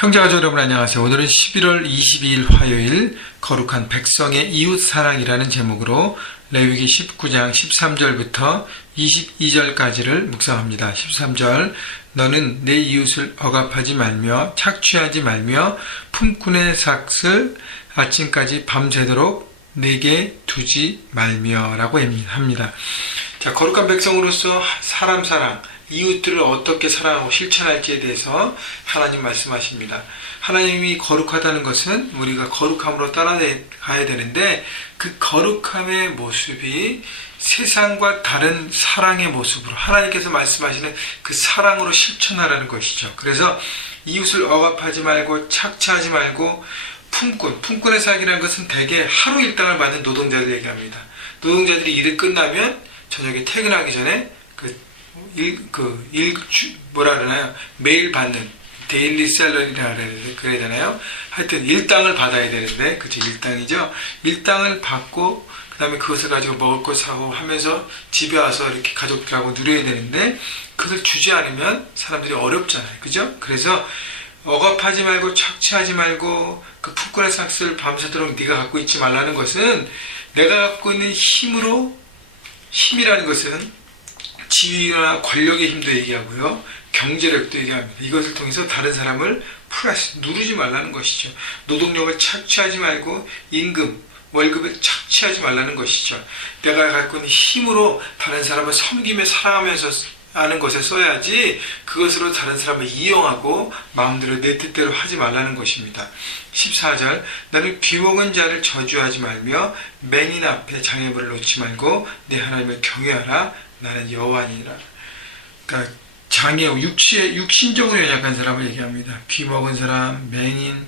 형제가족 여러분 안녕하세요. 오늘은 11월 22일 화요일 거룩한 백성의 이웃사랑이라는 제목으로 레위기 19장 13절부터 22절까지를 묵상합니다. 13절 너는 내 이웃을 억압하지 말며 착취하지 말며 품꾼의 삭을 아침까지 밤새도록 내게 두지 말며 라고 합니다. 자, 거룩한 백성으로서 사람 사랑, 이웃들을 어떻게 사랑하고 실천할지에 대해서 하나님 말씀하십니다. 하나님이 거룩하다는 것은 우리가 거룩함으로 따라가야 되는데 그 거룩함의 모습이 세상과 다른 사랑의 모습으로 하나님께서 말씀하시는 그 사랑으로 실천하라는 것이죠. 그래서 이웃을 억압하지 말고 착취하지 말고 품꾼의 사기라는 것은 대개 하루 일당을 받는 노동자들 얘기합니다. 노동자들이 일을 끝나면 저녁에 퇴근하기 전에 매일 받는 데일리 셀러리라 그래야 되나요? 하여튼 일당을 받아야 되는데, 그쵸, 일당이죠. 일당을 받고 그 다음에 그것을 가지고 먹을 것 사고 하면서 집에 와서 이렇게 가족들하고 누려야 되는데 그것을 주지 않으면 사람들이 어렵잖아요. 그죠? 그래서 억압하지 말고 착취하지 말고 그 품꾼의 삭을 밤새도록 네가 갖고 있지 말라는 것은, 내가 갖고 있는 힘이라는 것은 지위나 권력의 힘도 얘기하고요, 경제력도 얘기합니다. 이것을 통해서 다른 사람을 누르지 말라는 것이죠. 노동력을 착취하지 말고 임금, 월급을 착취하지 말라는 것이죠. 내가 갖고 있는 힘으로 다른 사람을 섬기며 사랑하면서 하는 것에 써야지 그것으로 다른 사람을 이용하고 마음대로 내 뜻대로 하지 말라는 것입니다. 14절 나는 귀먹은 자를 저주하지 말며 맹인 앞에 장애물을 놓지 말고 내 하나님을 경외하라. 나는 여호와니라. 그러니까 육신적으로 연약한 사람을 얘기합니다. 귀먹은 사람, 맹인,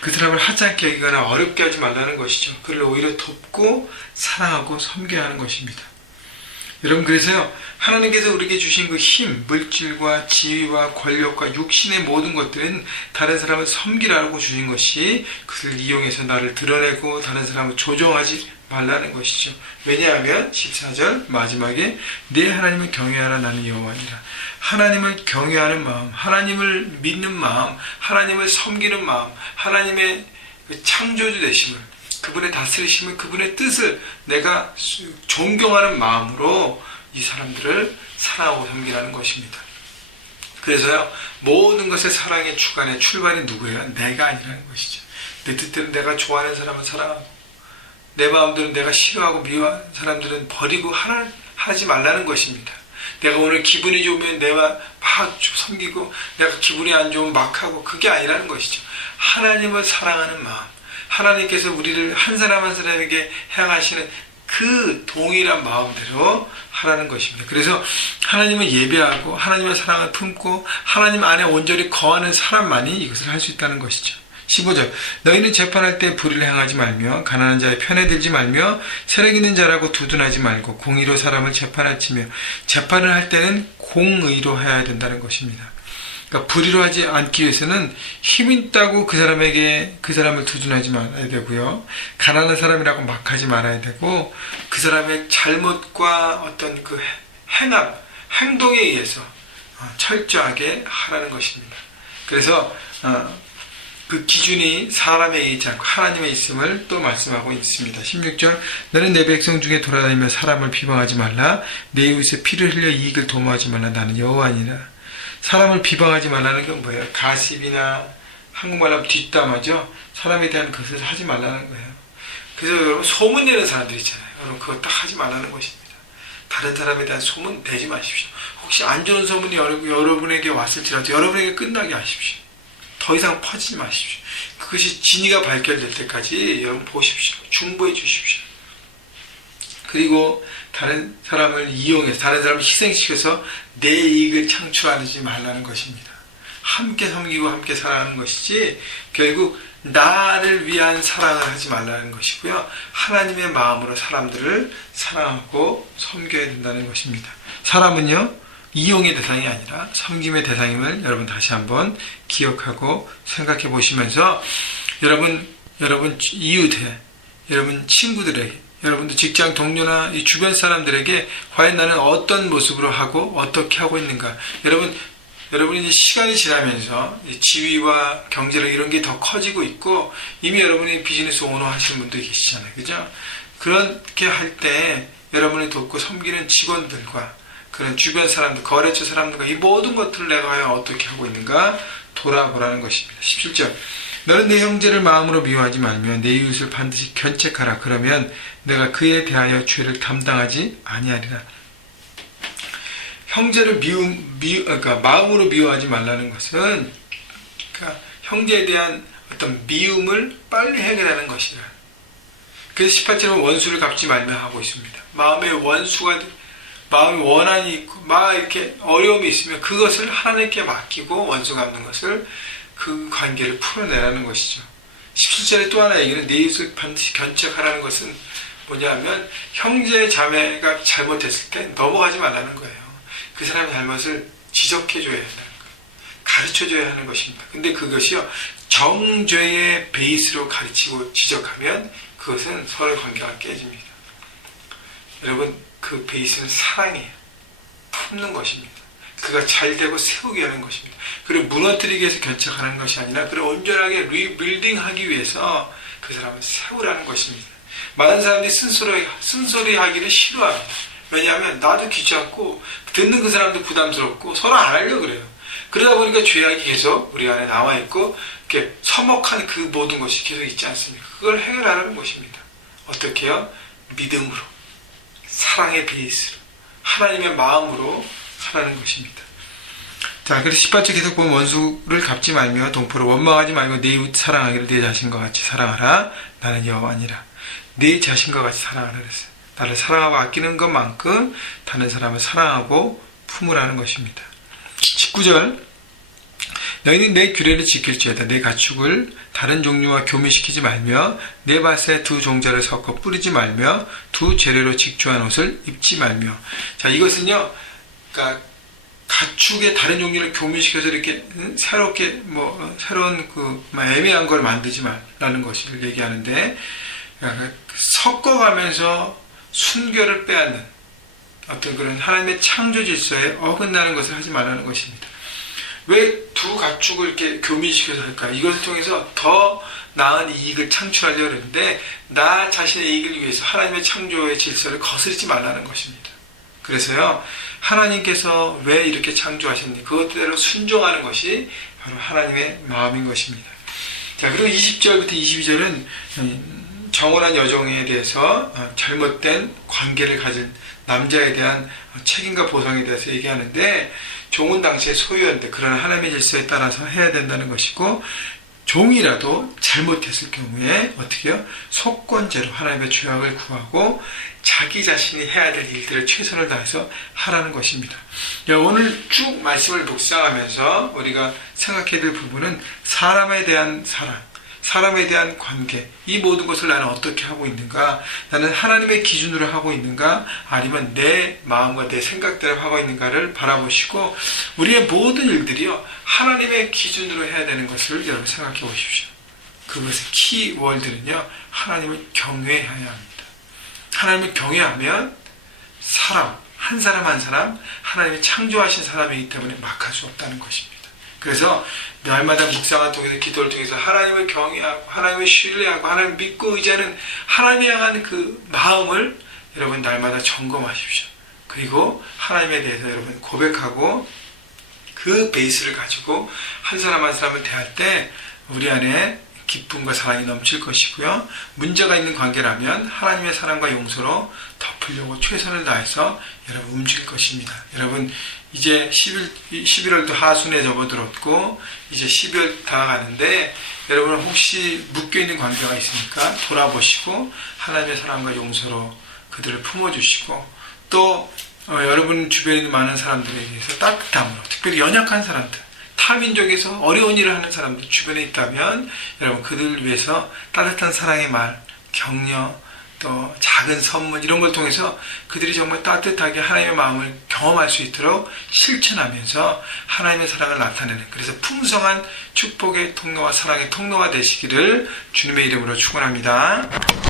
그 사람을 하찮게 여기거나 어렵게 하지 말라는 것이죠. 그를 오히려 돕고 사랑하고 섬겨야 하는 것입니다. 여러분, 그래서요, 하나님께서 우리에게 주신 그 힘, 물질과 지위와 권력과 육신의 모든 것들은 다른 사람을 섬기라고 주신 것이, 그것을 이용해서 나를 드러내고 다른 사람을 조종하지 말라는 것이죠. 왜냐하면 14절 마지막에 내 하나님을 경외하라. 나는 여호와니라. 하나님을 경외하는 마음, 하나님을 믿는 마음, 하나님을 섬기는 마음, 하나님의 창조주 되심을, 그분의 다스리심을, 그분의 뜻을 내가 존경하는 마음으로 이 사람들을 사랑하고 섬기라는 것입니다. 그래서요, 모든 것의 사랑의 주관의 출발이 누구예요? 내가 아니라는 것이죠. 내 뜻대로 내가 좋아하는 사람은 사랑하고 내 마음대로 내가 싫어하고 미워하는 사람들은 버리고 하지 말라는 것입니다. 내가 오늘 기분이 좋으면 내가 막 섬기고 내가 기분이 안 좋으면 막 하고, 그게 아니라는 것이죠. 하나님을 사랑하는 마음, 하나님께서 우리를 한 사람 한 사람에게 향하시는 그 동일한 마음대로 하라는 것입니다. 그래서 하나님을 예배하고 하나님의 사랑을 품고 하나님 안에 온전히 거하는 사람만이 이것을 할 수 있다는 것이죠. 15절 너희는 재판할 때 불의를 행하지 말며 가난한 자의 편에 들지 말며 세력 있는 자라고 두둔하지 말고 공의로 사람을 재판하치며, 재판을 할 때는 공의로 해야 된다는 것입니다. 그러니까 불의로 하지 않기 위해서는 힘 있다고 그 사람을 두둔하지 말아야 되고요, 가난한 사람이라고 막 하지 말아야 되고, 그 사람의 잘못과 어떤 그 행동에 의해서 철저하게 하라는 것입니다. 그래서 그 기준이 사람에 있지 않고 하나님에 있음을 또 말씀하고 있습니다. 16절 너는 내 백성 중에 돌아다니며 사람을 비방하지 말라. 내 이웃의 피를 흘려 이익을 도모하지 말라. 나는 여호와니라. 사람을 비방하지 말라는 건 뭐예요? 가십이나 한국말로 하면 뒷담화죠. 사람에 대한 것을 하지 말라는 거예요. 그래서 여러분, 소문 내는 사람들 있잖아요. 여러분, 그거 딱 하지 말라는 것입니다. 다른 사람에 대한 소문 내지 마십시오. 혹시 안 좋은 소문이 여러분에게 왔을지라도 여러분에게 끝나게 하십시오. 더 이상 퍼지지 마십시오. 그것이 진위가 발견될 때까지 여러분 보십시오. 중보해 주십시오. 그리고 다른 사람을 이용해서, 다른 사람을 희생시켜서 내 이익을 창출하지 말라는 것입니다. 함께 섬기고 함께 사랑하는 것이지 결국 나를 위한 사랑을 하지 말라는 것이고요, 하나님의 마음으로 사람들을 사랑하고 섬겨야 된다는 것입니다. 사람은요, 이용의 대상이 아니라 섬김의 대상임을 여러분 다시 한번 기억하고 생각해 보시면서, 여러분 이웃에, 여러분 친구들에게, 여러분들 직장 동료나 이 주변 사람들에게 과연 나는 어떤 모습으로 하고 어떻게 하고 있는가, 여러분 여러분이 이제 시간이 지나면서 지위와 경제력 이런 게 더 커지고 있고, 이미 여러분이 비즈니스 오너 하시는 분도 계시잖아요. 그죠? 그렇게 할 때 여러분이 돕고 섬기는 직원들과 그런 주변 사람들, 거래처 사람들과 이 모든 것들을 내가 과연 어떻게 하고 있는가 돌아보라는 것입니다. 17절. 너는 내 형제를 마음으로 미워하지 말며 내 이웃을 반드시 견책하라. 그러면 내가 그에 대하여 죄를 담당하지 아니하리라. 형제를 그러니까 마음으로 미워하지 말라는 것은, 그러니까 형제에 대한 어떤 미움을 빨리 해결하는 것이라. 그래서 18절은 원수를 갚지 말며 하고 있습니다. 마음에 원한이 있고 막 이렇게 어려움이 있으면 그것을 하나님께 맡기고 원수 갚는 것을, 그 관계를 풀어내라는 것이죠. 17절에 또 하나 얘기는 내 이웃을 반드시 견책하라는 것은 뭐냐면, 형제 자매가 잘못했을 때 넘어가지 말라는 거예요. 그 사람의 잘못을 지적해줘야 한다는 거예요. 가르쳐줘야 하는 것입니다. 근데 그것이요, 정죄의 베이스로 가르치고 지적하면 그것은 서로의 관계가 깨집니다. 여러분, 그 베이스는 사랑이에요. 품는 것입니다. 그가 잘 되고 세우게 하는 것입니다. 그리고 무너뜨리기 위해서 견책하는 것이 아니라 그를 온전하게 리빌딩하기 위해서 그 사람을 세우라는 것입니다. 많은 사람들이 쓴소리 하기를 싫어합니다. 왜냐하면 나도 귀찮고 듣는 그 사람도 부담스럽고 서로 안 하려고 그래요. 그러다 보니까 죄악이 계속 우리 안에 남아있고 이렇게 서먹한 그 모든 것이 계속 있지 않습니까? 그걸 해결하라는 것입니다. 어떻게요? 믿음으로, 사랑의 베이스로, 하나님의 마음으로 하라는 것입니다. 자, 그래서 18절 계속 보면 원수를 갚지 말며 동포를 원망하지 말고 내 이웃 사랑하기를 내 자신과 같이 사랑하라. 나는 여호와니라. 내 자신과 같이 사랑하라 그랬어요. 나를 사랑하고 아끼는 것만큼 다른 사람을 사랑하고 품으라는 것입니다. 19절. 너희는 내 규례를 지킬지어다. 내 가축을 다른 종류와 교미시키지 말며 내 밭에 두 종자를 섞어 뿌리지 말며 두 재료로 직조한 옷을 입지 말며. 자, 이것은요, 그러니까 가축의 다른 종류를 교미시켜서 이렇게 새롭게 새로운 애매한 걸 만들지 말라는 것을 얘기하는데, 그러니까 섞어가면서 순결을 빼앗는 어떤 그런 하나님의 창조 질서에 어긋나는 것을 하지 말라는 것입니다. 왜 두 가축을 이렇게 교미시켜서 할까? 이것을 통해서 더 나은 이익을 창출하려고 하는데, 나 자신의 이익을 위해서 하나님의 창조의 질서를 거스르지 말라는 것입니다. 그래서요, 하나님께서 왜 이렇게 창조하셨니? 그것대로 순종하는 것이 바로 하나님의 마음인 것입니다. 자, 그리고 20절부터 22절은 정혼한 여종에 대해서 잘못된 관계를 가진 남자에 대한 책임과 보상에 대해서 얘기하는데, 종은 당시에 소유였는데 그런 하나님의 질서에 따라서 해야 된다는 것이고, 종이라도 잘못했을 경우에 어떻게 해요? 속건제로 하나님의 죄악을 구하고 자기 자신이 해야 될 일들을 최선을 다해서 하라는 것입니다. 오늘 쭉 말씀을 묵상하면서 우리가 생각해야 될 부분은 사람에 대한 사랑, 사람에 대한 관계, 이 모든 것을 나는 어떻게 하고 있는가? 나는 하나님의 기준으로 하고 있는가? 아니면 내 마음과 내 생각대로 하고 있는가를 바라보시고, 우리의 모든 일들이요, 하나님의 기준으로 해야 되는 것을 여러분 생각해 보십시오. 그것의 키워드는요, 하나님을 경외해야 합니다. 하나님을 경외하면 사람, 한 사람 한 사람, 하나님이 창조하신 사람이기 때문에 막할 수 없다는 것입니다. 그래서 날마다 묵상을 통해서, 기도를 통해서 하나님을 경외하고 하나님을 신뢰하고 하나님을 믿고 의지하는 하나님에 향한 그 마음을 여러분 날마다 점검하십시오. 그리고 하나님에 대해서 여러분 고백하고 그 베이스를 가지고 한 사람 한 사람을 대할 때 우리 안에 기쁨과 사랑이 넘칠 것이고요. 문제가 있는 관계라면 하나님의 사랑과 용서로 덮으려고 최선을 다해서 여러분 움직일 것입니다. 여러분, 이제 11월도 하순에 접어들었고 이제 12월 다가가는데, 여러분 혹시 묶여있는 관계가 있으니까 돌아보시고 하나님의 사랑과 용서로 그들을 품어주시고, 또 여러분 주변에 있는 많은 사람들에 대해서 따뜻함으로, 특별히 연약한 사람들, 타민족에서 어려운 일을 하는 사람들 주변에 있다면 여러분 그들을 위해서 따뜻한 사랑의 말, 격려, 또 작은 선물 이런 걸 통해서 그들이 정말 따뜻하게 하나님의 마음을 경험할 수 있도록 실천하면서 하나님의 사랑을 나타내는, 그래서 풍성한 축복의 통로와 사랑의 통로가 되시기를 주님의 이름으로 축원합니다.